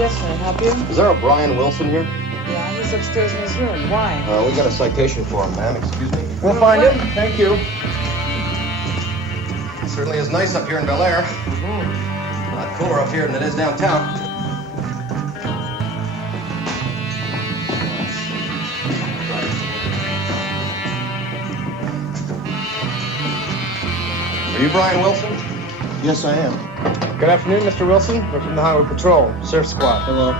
Yes, can I help you? Is there a Brian Wilson here? Yeah, he's upstairs in his room. Why? We got a citation for him, ma'am. Excuse me. We'll find him. Thank you. It certainly is nice up here in Bel Air. A lot cooler up here than it is downtown. Are you Brian Wilson? Yes, I am. Good afternoon, Mr. Wilson. We're from the Highway Patrol, Surf Squad. Hello.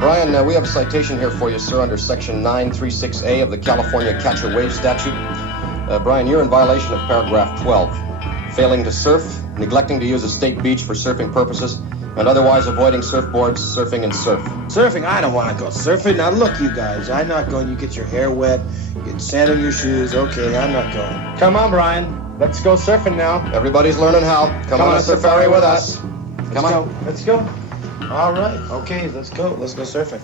Brian, we have a citation here for you, sir, under Section 936A of the California Catch a Wave Statute. Brian, you're in violation of paragraph 12. Failing to surf, neglecting to use a state beach for surfing purposes, and otherwise avoiding surfboards, surfing, and surf. Surfing? I don't want to go surfing. Now look, you guys, I'm not going. You get your hair wet, you get sand on your shoes. Okay, I'm not going. Come on, Brian. Let's go surfing now. Everybody's learning how. Come on a safari with us. Come on. Let's go. All right. Okay, let's go. Let's go surfing.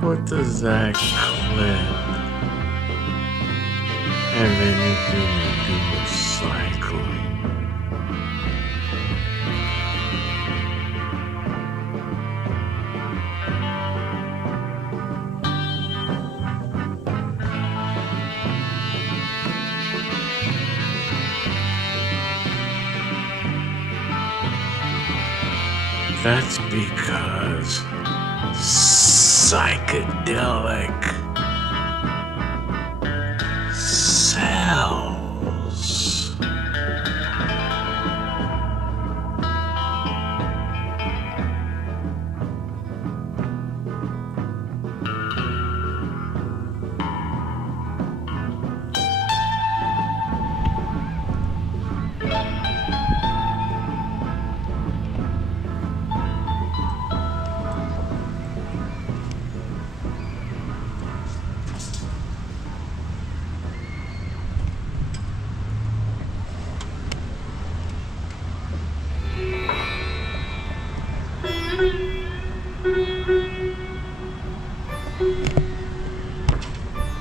What does that clip have anything to do with cycling? That's because psychedelic cells.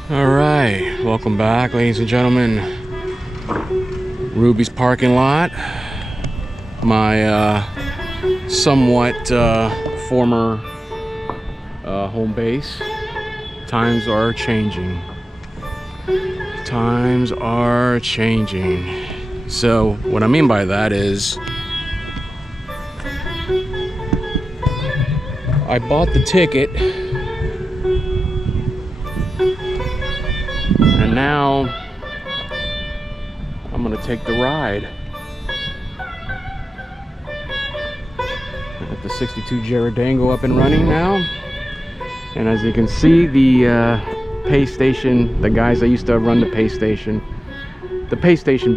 All right, welcome back, ladies and gentlemen. Ruby's parking lot, my somewhat former home base. Times are changing. Times are changing. So what I mean by that is I bought the ticket, and now I'm gonna take the ride. I got the 62 Jaradango up and running now, and as you can see, the pay station, the guys that used to run the pay station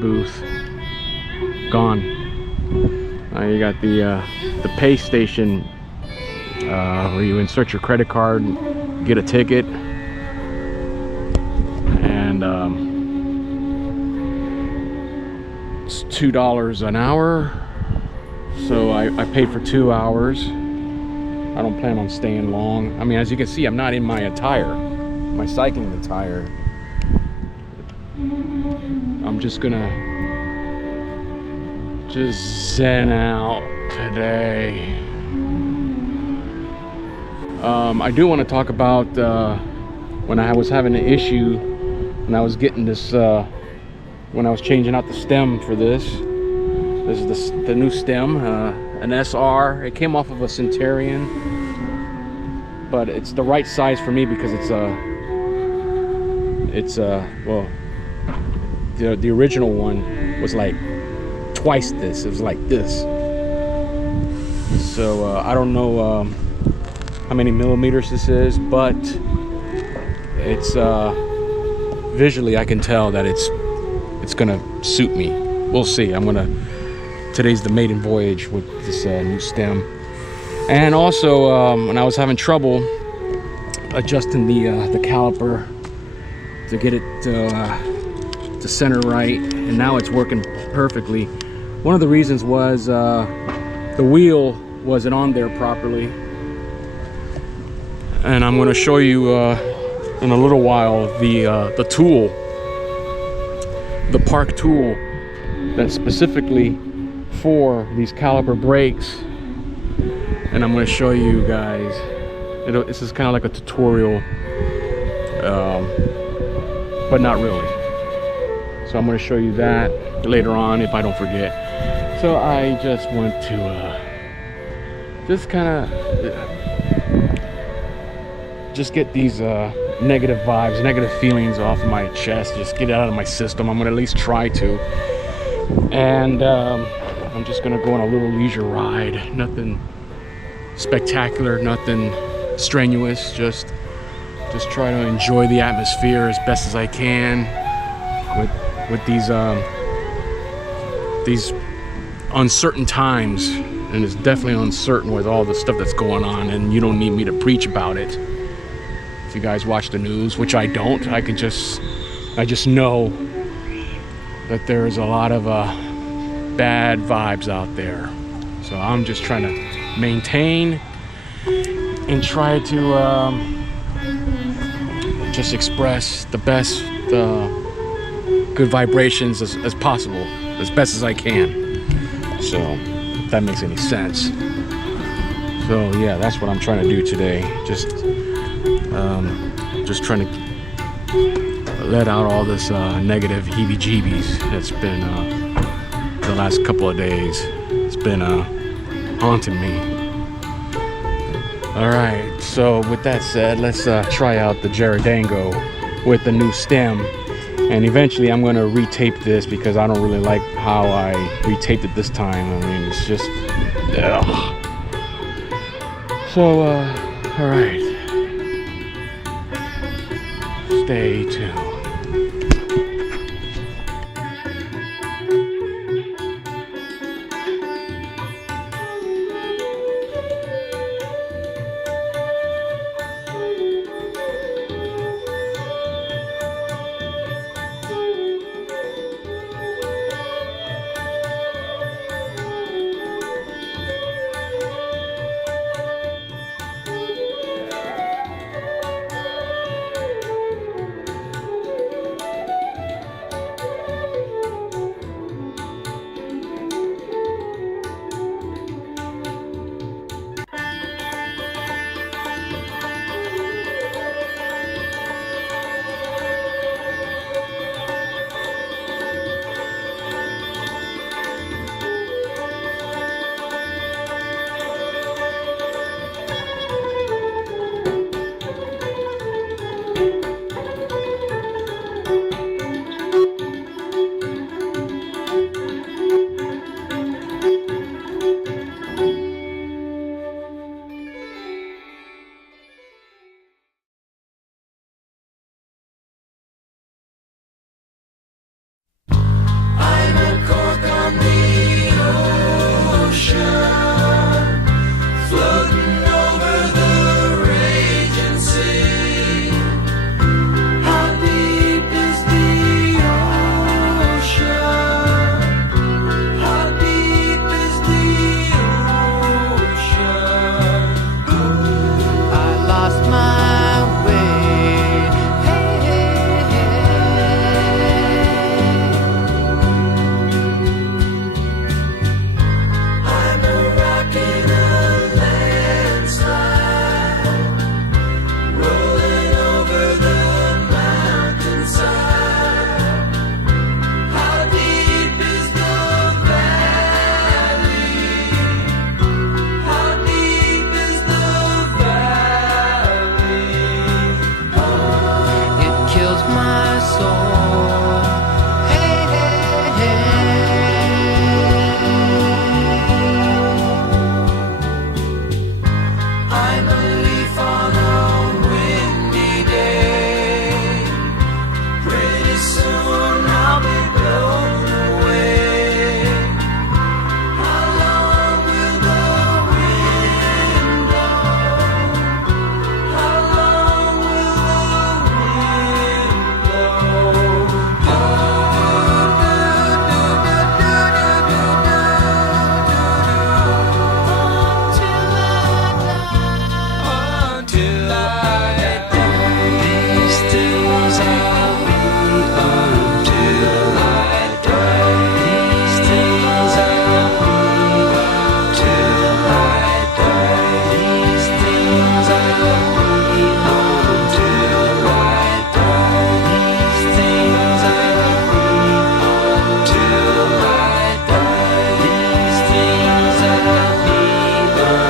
booth, gone. You got the pay station where you insert your credit card, get a ticket, and it's $2 an hour. So I paid for 2 hours. I don't plan on staying long. I mean, as you can see, I'm not in my attire, my cycling attire. I'm just gonna zen out today. I do want to talk about when I was having an issue when I was getting this, when I was changing out the stem for this. This is the new stem, an SR. It came off of a Centurion, but it's the right size for me because well, the original one was like twice this. It was like this. So I don't know how many millimeters this is, but it's visually I can tell that it's gonna suit me. We'll see. Today's the maiden voyage with this new stem. And also when I was having trouble adjusting the caliper to get it to center right, and now it's working perfectly. One of the reasons was the wheel wasn't on there properly, and I'm going to show you in a little while the tool, the Park tool that's specifically for these caliper brakes, and I'm going to show you guys. This is kind of like a tutorial, but not really. So I'm going to show you that later on if I don't forget. So I just want to just kind of just get these negative vibes, negative feelings off my chest, just get it out of my system. I'm going to at least try to. And I'm just going to go on a little leisure ride. Nothing spectacular, nothing strenuous, just try to enjoy the atmosphere as best as I can with these uncertain times. And it's definitely uncertain with all the stuff that's going on, and you don't need me to preach about it. If you guys watch the news, which I don't, I just know that there's a lot of bad vibes out there. So I'm just trying to maintain and try to just express the best good vibrations as possible, as best as I can. So if that makes any sense. So yeah, that's what I'm trying to do today. Just trying to let out all this negative heebie-jeebies that's been the last couple of days. It's been haunting me. All right, so with that said, let's try out the Jaradango with the new stem. And eventually I'm going to retape this because I don't really like how I retaped it this time. I mean, it's just, ugh. So, all right. Stay tuned. How deep is the soul. Hey, hey, hey. I'm a leaf on a windy day. Pretty soon I'll be blown away. How long will the wind blow? How long will the wind blow? Until I die. These things I'll be until I die. These things I'll be till I die. These things I'll be until I die. These things I'll be until I die. These things I'll be until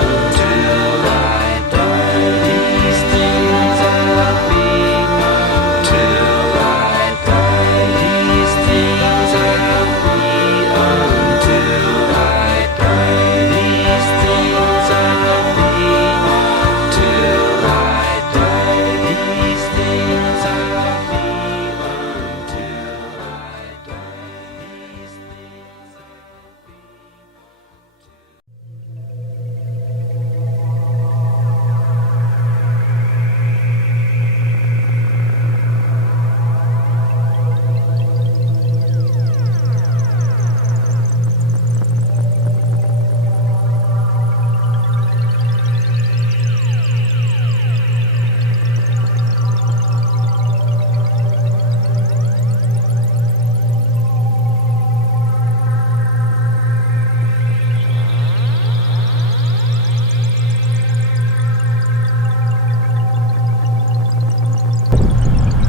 I die. These things I'll be until I die. These things I'll be until I die. These things I'll be until I die. These things I'll be until I die. These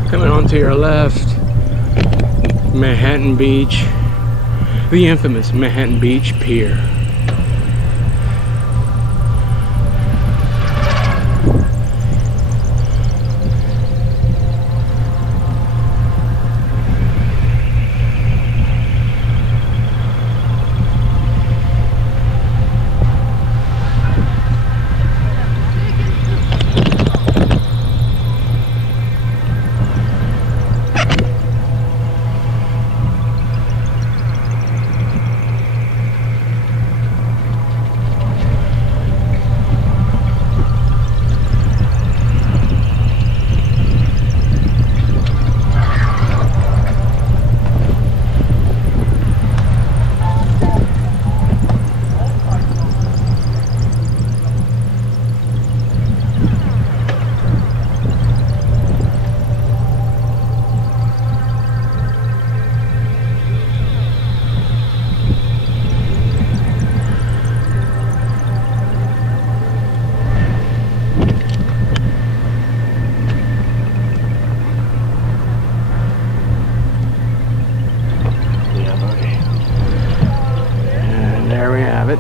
Coming on to your left, Manhattan Beach, the infamous Manhattan Beach Pier. There we have it,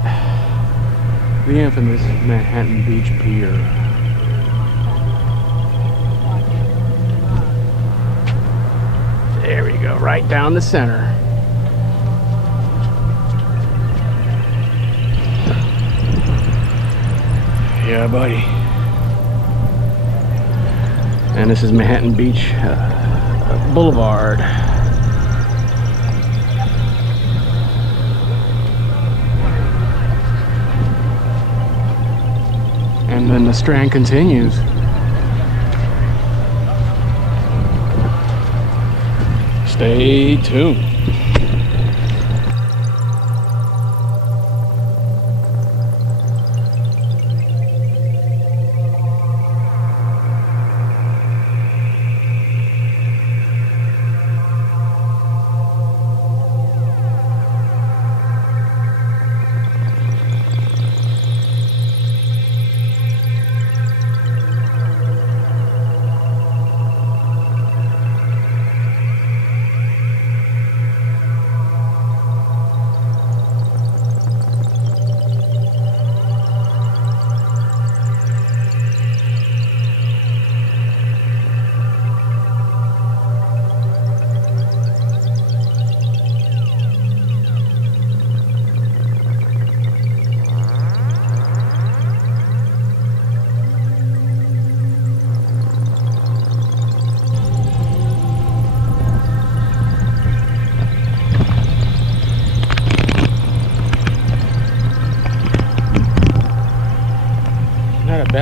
the infamous Manhattan Beach Pier. There we go, right down the center. Yeah, buddy. And this is Manhattan Beach Boulevard. And then the Strand continues. Stay tuned.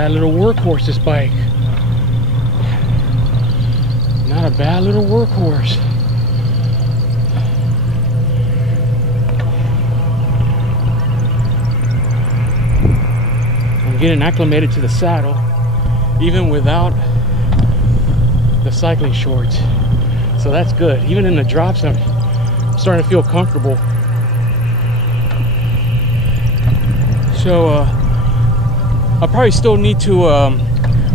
bad little workhorse, this bike. Not a bad little workhorse. I'm getting acclimated to the saddle, even without the cycling shorts. So that's good. Even in the drops, I'm starting to feel comfortable. So I probably still need to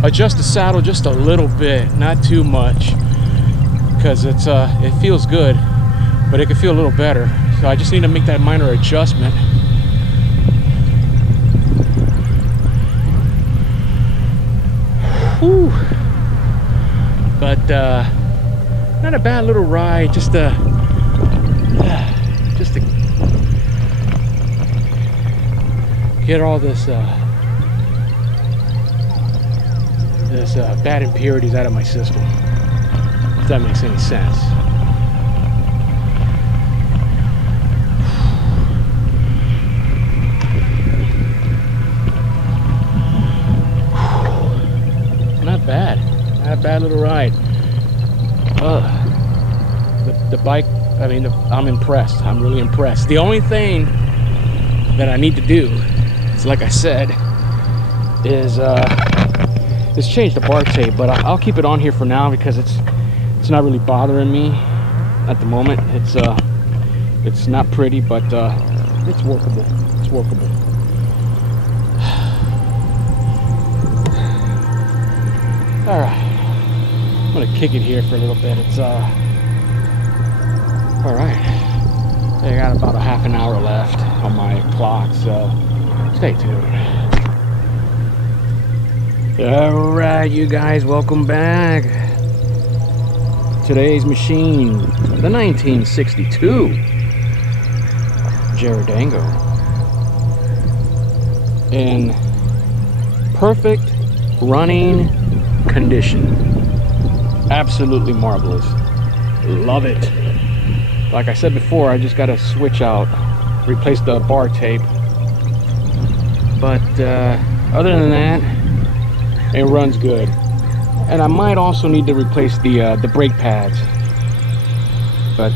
adjust the saddle just a little bit, not too much, because it feels good, but it could feel a little better. So I just need to make that minor adjustment. Whew. But not a bad little ride, just to get all this bad impurities out of my system, if that makes any sense. Not bad. Not a bad little ride. The bike, I mean, I'm impressed. I'm really impressed. The only thing that I need to do is, like I said, is change the bar tape, but I'll keep it on here for now because it's not really bothering me at the moment. It's not pretty, but it's workable. It's workable. All right, I'm gonna kick it here for a little bit. It's all right. I got about a half an hour left on my clock, so stay tuned. All right, you guys, welcome back. Today's machine, the 1962 Geradango, in perfect running condition. Absolutely marvelous. Love it. Like I said before, I just got to switch out, replace the bar tape. But other than that, it runs good. And I might also need to replace the brake pads. But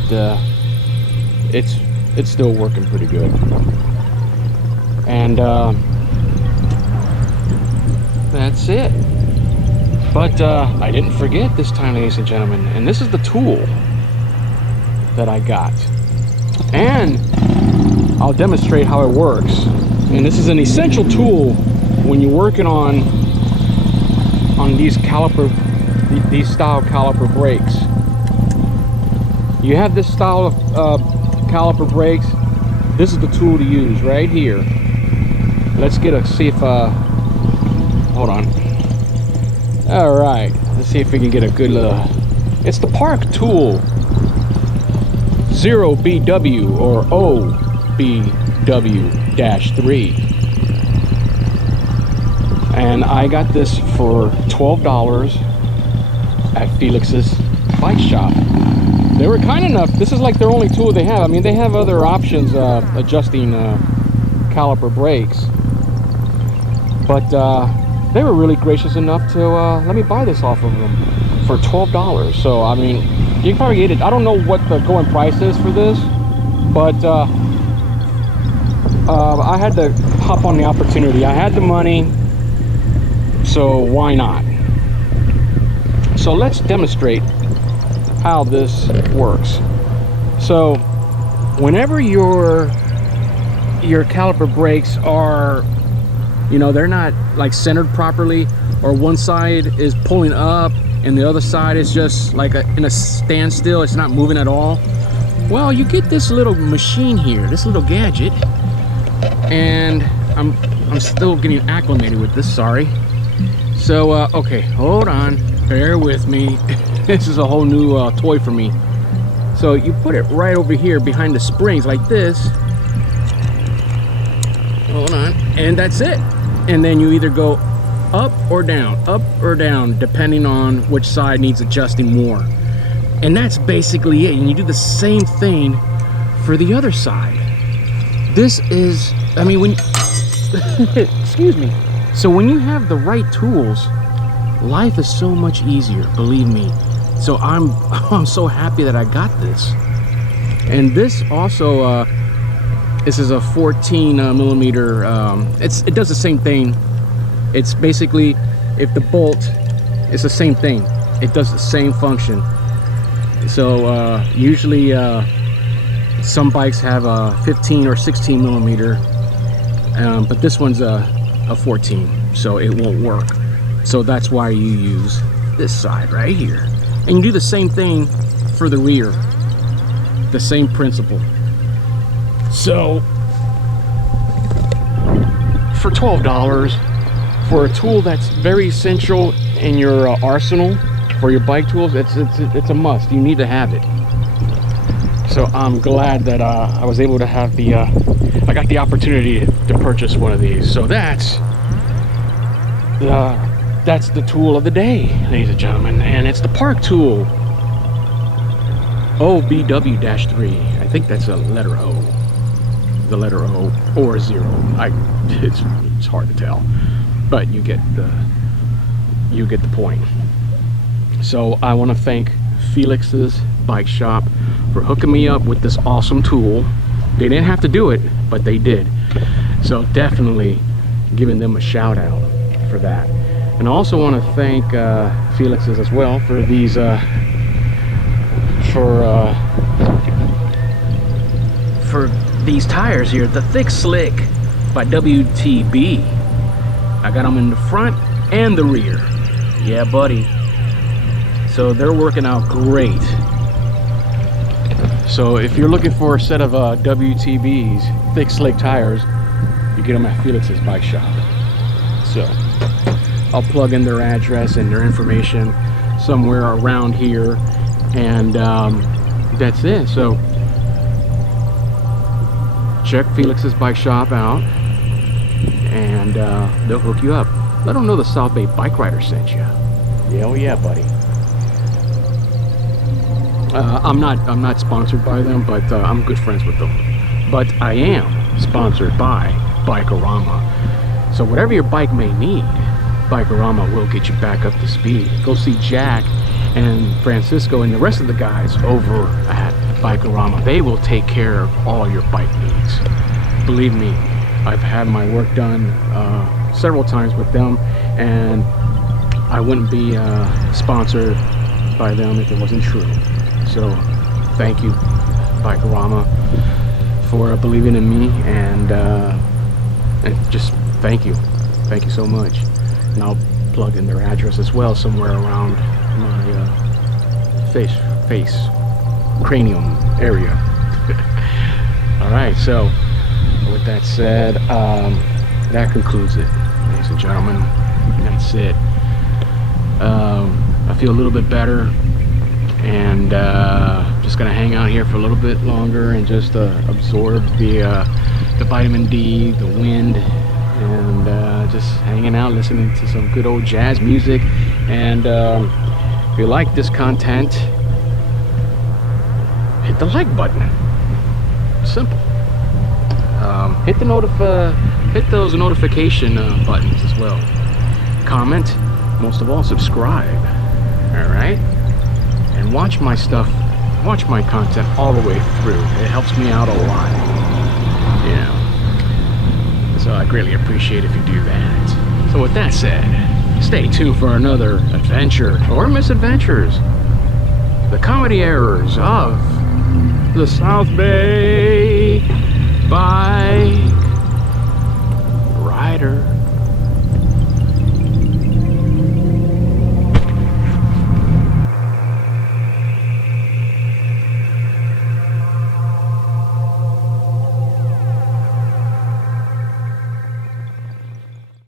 it's still working pretty good. And that's it. But I didn't forget this time, ladies and gentlemen, and this is the tool that I got. And I'll demonstrate how it works. And this is an essential tool when you're working on these style caliper brakes. You have this style of caliper brakes. This is the tool to use right here. Let's see if hold on. All right, let's see if we can get a good little. It's the Park Tool 0BW or OBW-3, and I got this for $12 at Felix's bike shop. They were kind enough. This is like their only tool they have. I mean, they have other options adjusting caliper brakes, but they were really gracious enough to let me buy this off of them for $12. So I mean, you can probably get it. I don't know what the going price is for this, but I had to hop on the opportunity. I had the money, so why not? So let's demonstrate how this works. So whenever your caliper brakes are, you know, they're not like centered properly, or one side is pulling up and the other side is just like in a standstill, it's not moving at all. Well, you get this little machine here, this little gadget, and I'm still getting acclimated with this, sorry. So okay, hold on, bear with me. This is a whole new toy for me. So you put it right over here behind the springs like this. Hold on, and that's it. And then you either go up or down, depending on which side needs adjusting more. And that's basically it. And you do the same thing for the other side. This is, I mean, when excuse me, So when you have the right tools, life is so much easier, believe me. So I'm so happy that I got this. And this also, this is a 14 millimeter. It does the same thing. It's basically, if the bolt, it's the same thing. It does the same function. So usually some bikes have a 15 or 16 millimeter, but this one's a 14, so it won't work. So that's why you use this side right here. And you do the same thing for the rear. The same principle. So for $12 for a tool that's very essential in your arsenal for your bike tools, it's a must. You need to have it. So I'm glad that I was able to have the I got the opportunity to purchase one of these. So that's the tool of the day, ladies and gentlemen, and it's the Park Tool OBW-3. I think that's a letter O, the letter O or 0. It's hard to tell, but you get the point. So I want to thank Felix's Bike Shop for hooking me up with this awesome tool. They didn't have to do it, but they did. So definitely giving them a shout out for that. And I also want to thank Felix's as well for these for these tires here, the Thick Slick by WTB. I got them in the front and the rear. Yeah, buddy. So they're working out great. So if you're looking for a set of WTB's Thick Slick tires, you get them at Felix's Bike Shop. So I'll plug in their address and their information somewhere around here, and that's it. So check Felix's Bike Shop out, and they'll hook you up. Let them know the South Bay Bike Rider sent you. Yeah, oh yeah, buddy. I'm not sponsored by them, but I'm good friends with them. But I am sponsored by Bikerama. So whatever your bike may need, Bikerama will get you back up to speed. Go see Jack and Francisco and the rest of the guys over at Bikerama. They will take care of all your bike needs. Believe me, I've had my work done several times with them, and I wouldn't be sponsored by them if it wasn't true. So thank you, Bikerama, for believing in me, and just thank you so much. And I'll plug in their address as well somewhere around my face cranium area. All right, so with that said, that concludes it, ladies and gentlemen. That's it. I feel a little bit better, and just gonna hang out here for a little bit longer and just absorb the vitamin D, the wind, and just hanging out, listening to some good old jazz music. And if you like this content, hit the like button. Simple. Hit those notification buttons as well. Comment, most of all, subscribe. All right, and watch my stuff, watch my content all the way through. It helps me out a lot. Yeah. So I greatly appreciate if you do that. So with that said, stay tuned for another adventure or misadventures. The comedy errors of the South Bay.